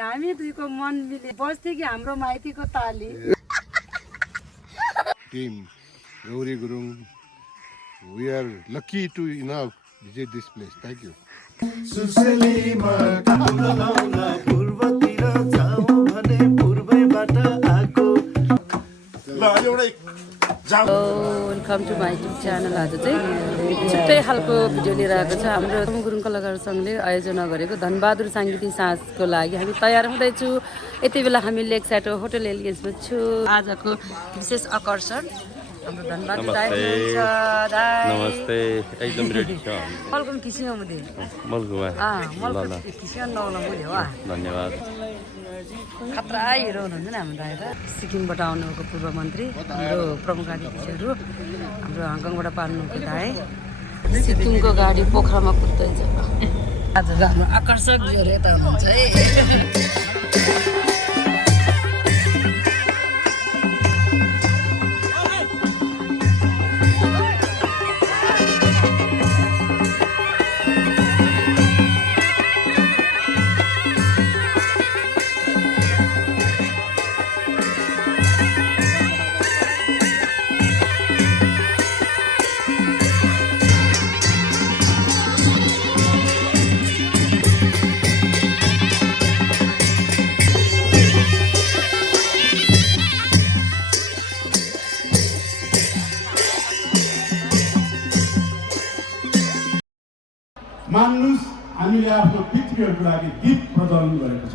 हामी दुईको मन मिले बस्थ्यो कि हाम्रो माइतीको ताली Team Gauri Gurung, we are lucky to visit this place. Thank you. Welcome to my YouTube channel. आज चाहिँ छुट्टै खालको भिडियो लिएर आएको छ। हाम्रो गुरुङ कलाकार सङ्घले आयोजना गरेको धनबहादुर साङ्गीतिक साँझको लागि हामी तयार हुँदैछु। यति बेला हामी लेक साइड होटल एलिगेन्समा छु। आजको विशेष आकर्षण हाम्रो धनबहादुर दाइ हुनुहुन्छ। नमस्ते, एकदम रेडी छ। मलकुम किसिम मुदे मलकुमा मलकुम किसिम नौला मुदे वा धन्यवाद। खतरा हिरो हुनुहुन्छ नि हाम्रो दाइ त। सिक्किमबाट आउनुभएको पूर्व मन्त्री, हाम्रो प्रमुख अतिथिहरू, हाम्रो हङकङबाट पाल्नुभएको दाइ। सिक्किमको गाडी पोखरामा कुद्दैछ। आज हाम्रो आकर्षक जोर यता हुनुहुन्छ है। मान्नुस् हामीले आफ्नो पितृहरूको लागि गीत प्रदर्शन गरेको छ।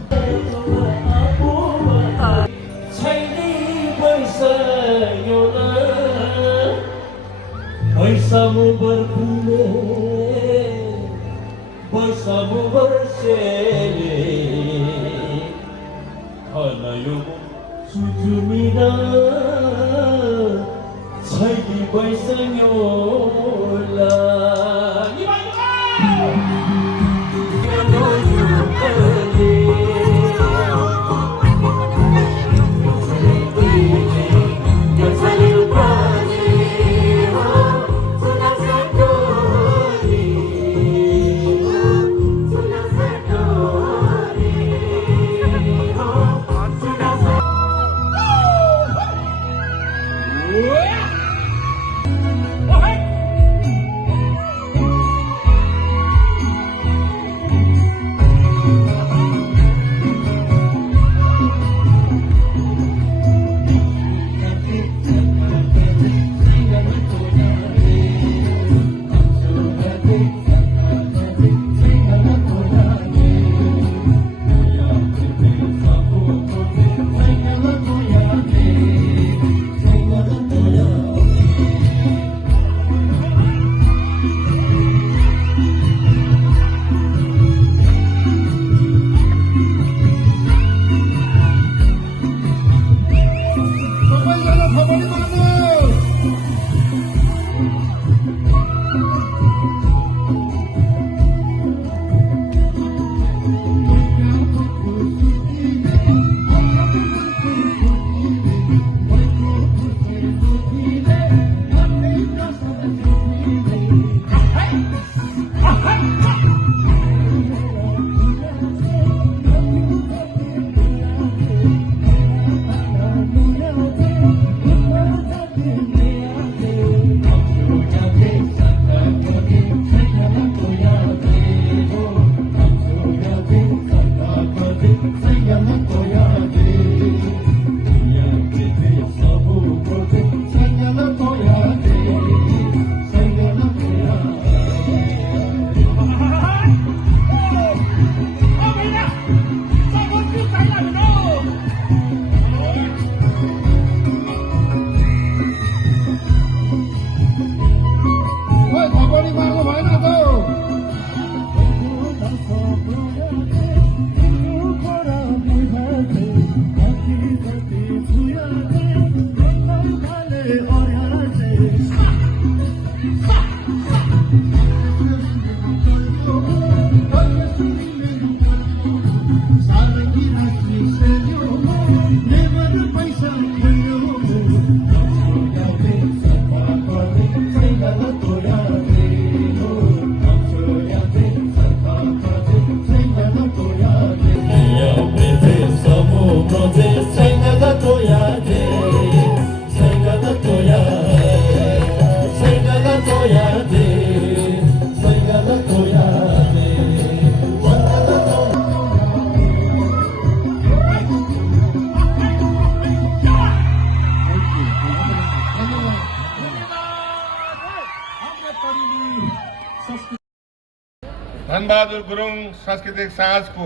धनबहादुर गुरुङ सांस्कृतिक साँझको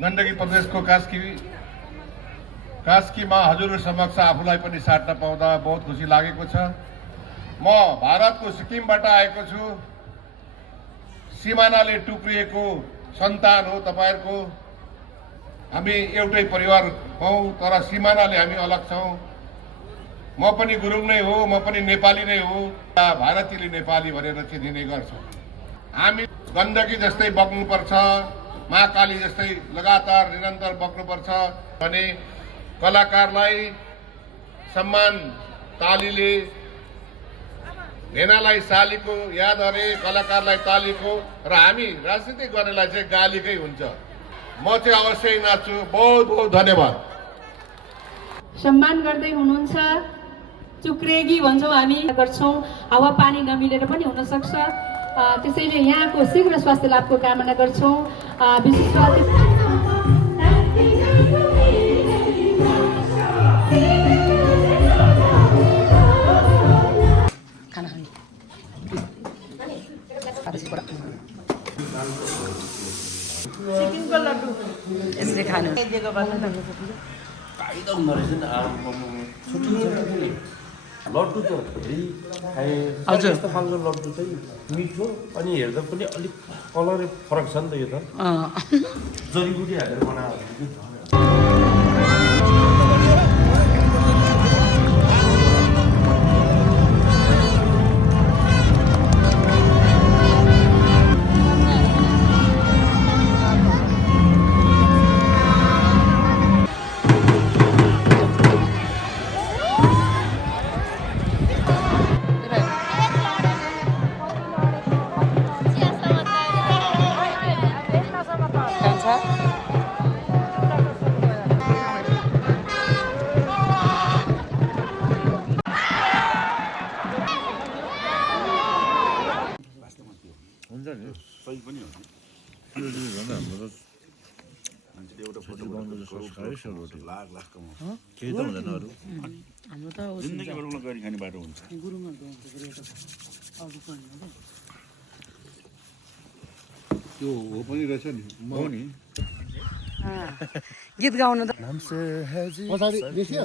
गण्डकी प्रदेशको कास्कीमा हजुर समक्ष आफूलाई पनि साट्न पाउँदा बहुत खुसी लागेको छ। म भारतको सिक्किमबाट आएको छु। सिमानाले टुक्रिएको सन्तान हो तपाईहरुको। हामी एउटै परिवार हौ, तर सिमानाले हामी अलग छौं। म पनि गुरुङ नै हो, म पनि नेपाली नै हो। भारतीय नेपाली भनेर चिनिने गर्छ। हामी गण्डकी जस्तै बग्नुपर्छ, महाकाली जस्तै लगातार निरन्तर बग्नुपर्छ भने कलाकारलाई सम्मान तालीले, भेनालाई सालीको याद अरे, कलाकारलाई तालीको, र हामी राजनीति गर्नेलाई चाहिँ गालीकै हुन्छ। म चाहिँ अवश्य नाच्छु। बहुत बहुत धन्यवाद। सम्मान गर्दै हुनुहुन्छ। चुक्रेगी भन्छौँ हामी, गर्छौँ। हावापानी नमिलेर पनि हुन सक्छ। त्यसैले यहाँको शीघ्र स्वास्थ्य लाभको कामना गर्छौँ। विशेष सिक्किमको लड्डु यसले खानु लड्डु त धेरै खाएँ। हजुर। यस्तो खालको लड्डु चाहिँ मिठो अनि हेर्दा पनि अलिक कलरै फरक छ नि त। यो त जडीबुटी हालेर बनाएको। हाम्रो त जिन्दगीभरको गरी खाने बाटो हुन्छ। गुरुङहरुको हुन्छ फेरि एउटा अरूको हैन त। त्यो हो पनि रहेछ नि। हो नि। गीत गाउनु त पछाडि देखियो?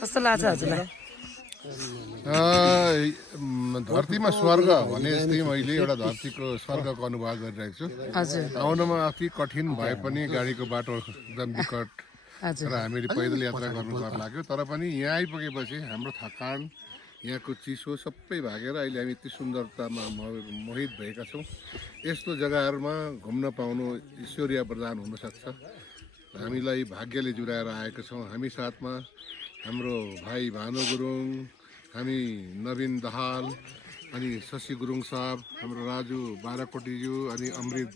कस्तो लाग्छ हजुरलाई? धरतीमा स्वर्ग भने जस्तै मैले एउटा धरतीको स्वर्गको अनुभव गरिरहेको छु। हजुर आउनमा अति कठिन भए पनि गाडीको बाटो एकदम विकट र हामीले पैदल यात्रा गर्नु पर् लाग्यो। तर पनि यहाँ आइपुगेपछि हाम्रो थकान, यहाँको चिसो सबै भागेर अहिले हामी यति सुन्दरतामा मोहित भएका छौँ। यस्तो जग्गाहरूमा घुम्न पाउनु ईश्वरीय वरदान हुनसक्छ। हामीलाई भाग्यले जुराएर आएका छौँ। हामी साथमा हाम्रो भाइ भानु गुरुङ, हामी नवीन दाहाल, अनि शशि गुरुङ साहब, हाम्रो राजु बाराकोटीज्यू, अनि अमृत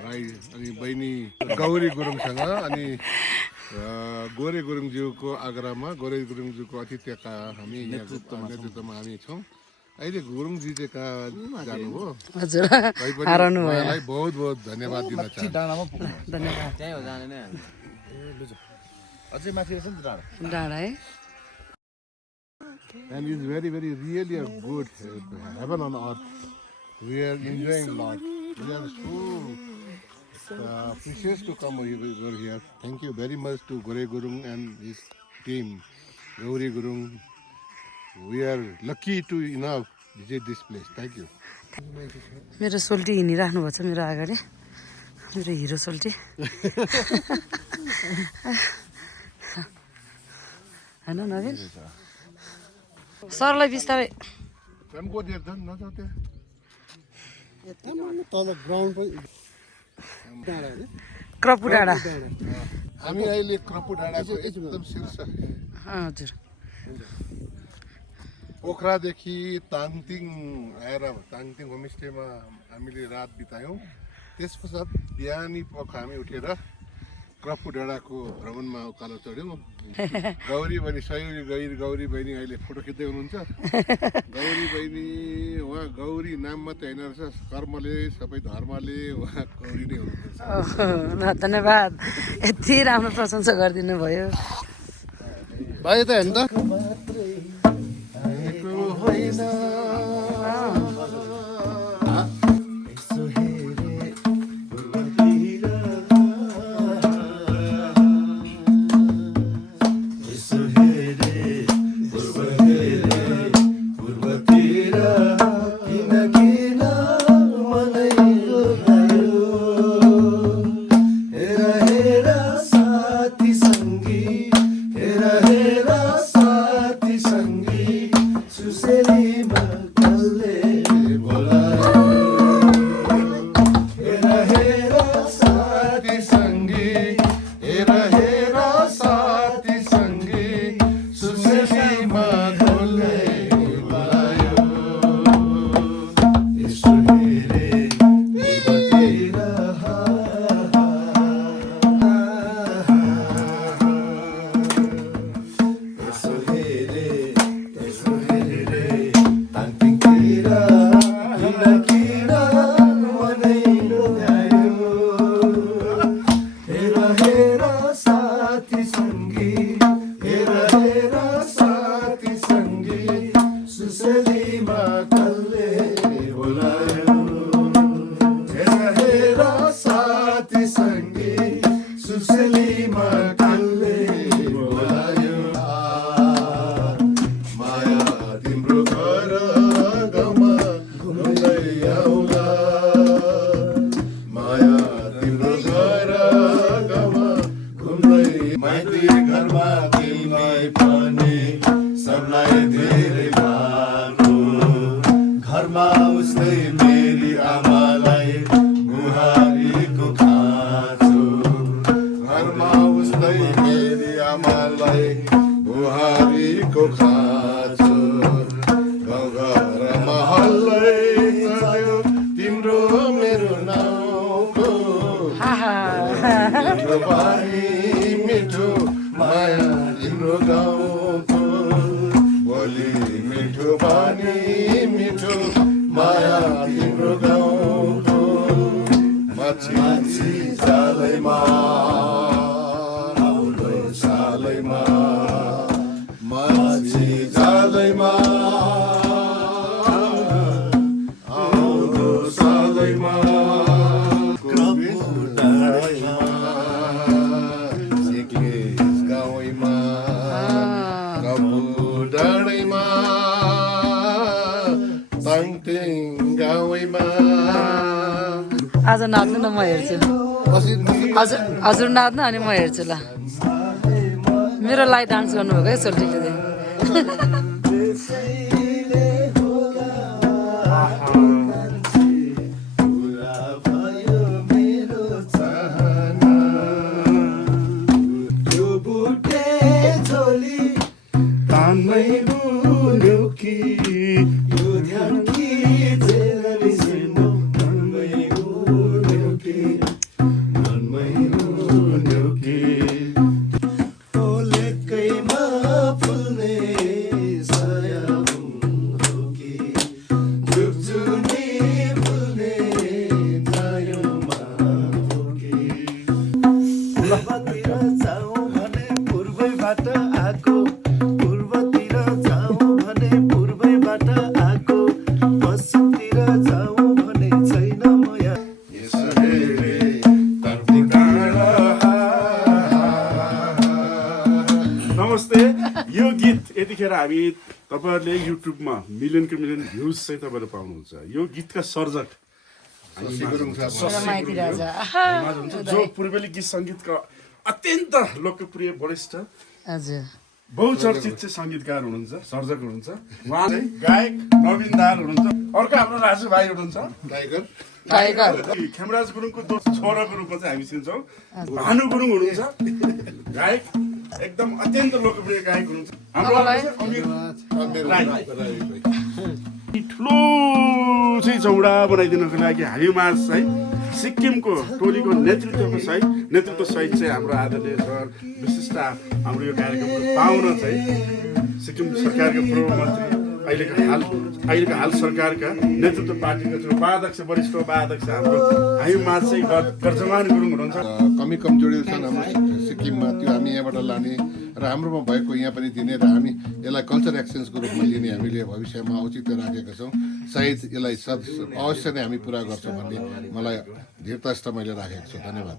राई, अनि बहिनी गौरी गुरुङसँग, अनि गोरे गुरुङज्यूको आग्रहमा गोरे गुरुङज्यूको आतिथ्यका हामी नेतृत्वमा हामी छौँ। अहिले गुरुङजी चाहिँ कहाँ जानुभयो? हजुर हराउनु भयो। उहाँलाई बहुत बहुत धन्यवाद दिन चाहन्छु। धन्यवाद। अझै माथि रहेछ नि त डाँडा है। And it's very, very, really a good heaven on earth. We are enjoying a lot. We are so precious to come over here. Thank you very much to Gore Gurung and his team, Gauri Gurung. We are lucky to visit this place. Thank you. मेरो सोल्टी हिँडिराख्नु भएको छ मेरो अगाडि, मेरो hero सोल्टी। हैन नवीन? सरलाई बिस्तारै क्रपु डाँडा। हामी अहिले क्रपु डाँडाको एकदम शीर्ष हजुर पोखरादेखि ताङतिङ आएर ताङतिङ होमस्टेमा हामीले रात बितायौँ। त्यस पश्चात बिहानी पख हामी उठेर क्रप्पु डाँडाको भ्रमणमा उकालो चढ्यौँ। गौरी बहिनी सहयोगी गौरी बहिनी अहिले फोटो खिच्दै हुनुहुन्छ। गौरी बहिनी उहाँ गौरी नाम मात्रै होइन रहेछ, कर्मले सबै धर्मले उहाँ गौरी नै हुनुहुन्छ। धन्यवाद, यति राम्रो प्रशंसा गरिदिनु भयो। भाइ त हेर्नु त आज नाच्नु न, म हेर्छु। हजुर नाच्नु अनि म हेर्छु ल। मेरो लागि डान्स गर्नुभएको है सोल्टीले चाहिँ। हामी तपाईहरुले युट्युबमा मिलियनको मिलियन भ्युज चाहिँ तपाईहरु पाउनुहुन्छ। यो गीतका सर्जक जो पूर्वेली गीत संगीतका अत्यन्त लोकप्रिय वरिष्ठ बहुचर्चित चाहिँ संगीतकार हुनुहुन्छ, सर्जक हुनुहुन्छ। उहाँ चाहिँ गायक नवीन दाल हुनुहुन्छ। अर्को हाम्रो राजु भाइ हुनुहुन्छ, गायक खेमराज गुरुङको छोराको रूपमा चाहिँ हामी चिन्छौँ। भानु गुरुङ हुनुहुन्छ, गायक एकदम अत्यन्त लोकप्रिय गायक हुनुहुन्छ। हाम्रो ठुलो चाहिँ चौडा बनाइदिनको लागि हामी माझ चाहिँ सिक्किमको टोलीको नेतृत्व सहित चाहिँ हाम्रो आदरणीय सर विशिष्ट हाम्रो यो कार्यक्रमको पाहुना चाहिँ सिक्किम सरकारका पूर्व मन्त्री अहिलेको हाल सरकारका नेतृत्व पार्टीका उपाध्यक्ष वरिष्ठ उपाध्यक्ष हाम्रो हामी माझ चाहिँ गर्जमान गुरुङ हुनुहुन्छ। कमी कमजोरीहरू छन् हाम्रो सिक्किममा, त्यो हामी यहाँबाट लाने र हाम्रोमा भएको यहाँ पनि दिने र हामी यसलाई कल्चर एक्सचेन्जको रूपमा लिने हामीले भविष्यमा औचित्य राखेका छौँ। सायद यसलाई अवश्य नै हामी पुरा गर्छौँ भन्ने मलाई धीरताष्ट मैले राखेको छु। धन्यवाद।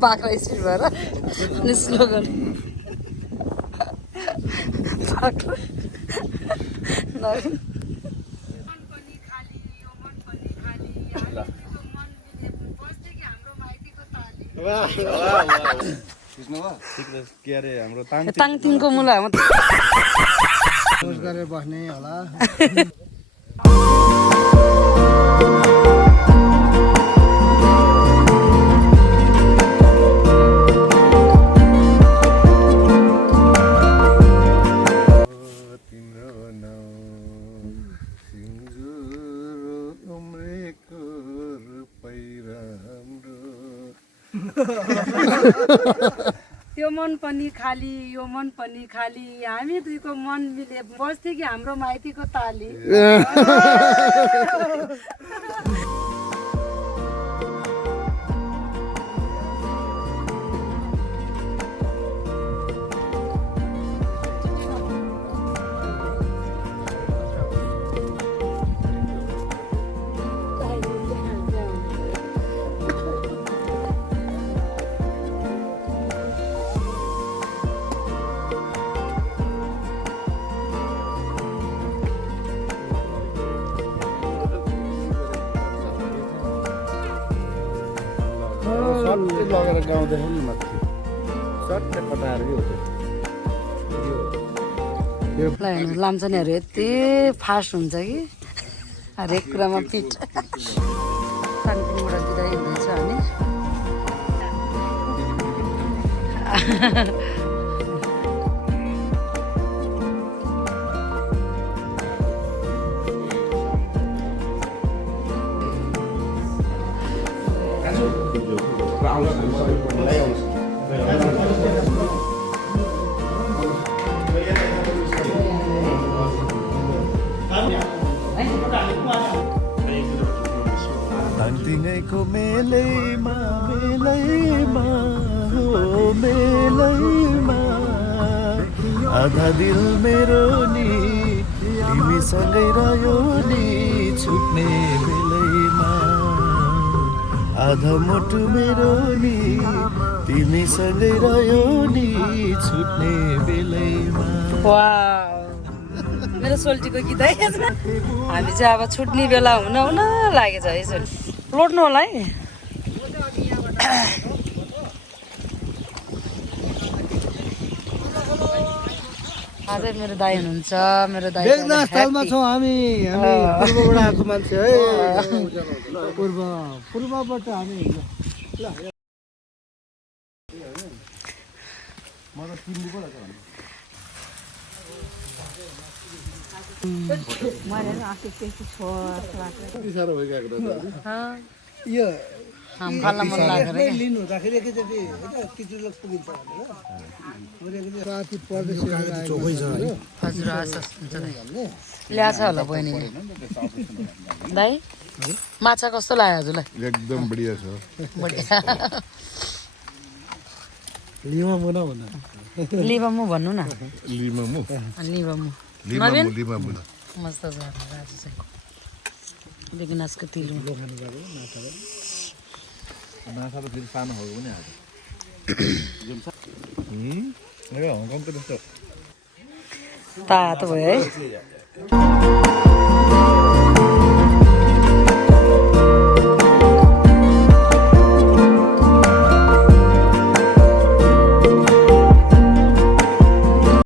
बाख्रा स्पिड भएर स्लोगन ताङतिङको मुला गरेर बस्ने होला। त्यो मन पनि खाली यो मन पनि खाली हामी दुईको मन मिले बस्थ्यो कि हाम्रो माइतीको ताली। लगेर गाउँदाखेरि नि मात्रै सट्ट कटाएर लाम्चानेहरू यति फास्ट हुन्छ कि हरेक कुरामा फिट। ताङतिङबाट बिदा हुँदैछ हामी। ताङतिङैको मेलैमा हो मेलैमा आधा दिल मेरो नि तिमीसँगै रह्यो नि छुट्ने बेलैमा आधा मुटु मेरो नि तिमीसँगै रह्यो नि छुट्ने बेलैमा। मेरो सोल्टीको गीत है। हामी चाहिँ अब छुट्ने बेला हुन लागेछ है सोल्टी। लोड्नु होला है। अझै मेरो दाइ हुनुहुन्छ। मेरो दाइ स्थलमा छौँ हामी पूर्वबाट आएको मान्छे है। पूर्वबाट हामी लिनु हुँदाखेरि एकैचोटि किचुलक पुगिन्छ ल्याछ होला बहिनीले। दाइ माछा कस्तो लाग्यो हजुरलाई? एकदम बढिया छ। लिमामु लिमामु भन्नु न। लिमामु लिमामु मस्त छ आज चाहिँ। बेगुनासको तिल माछा त फेरि सानो हो पनि आज हङकङको जस्तो तातो भयो है।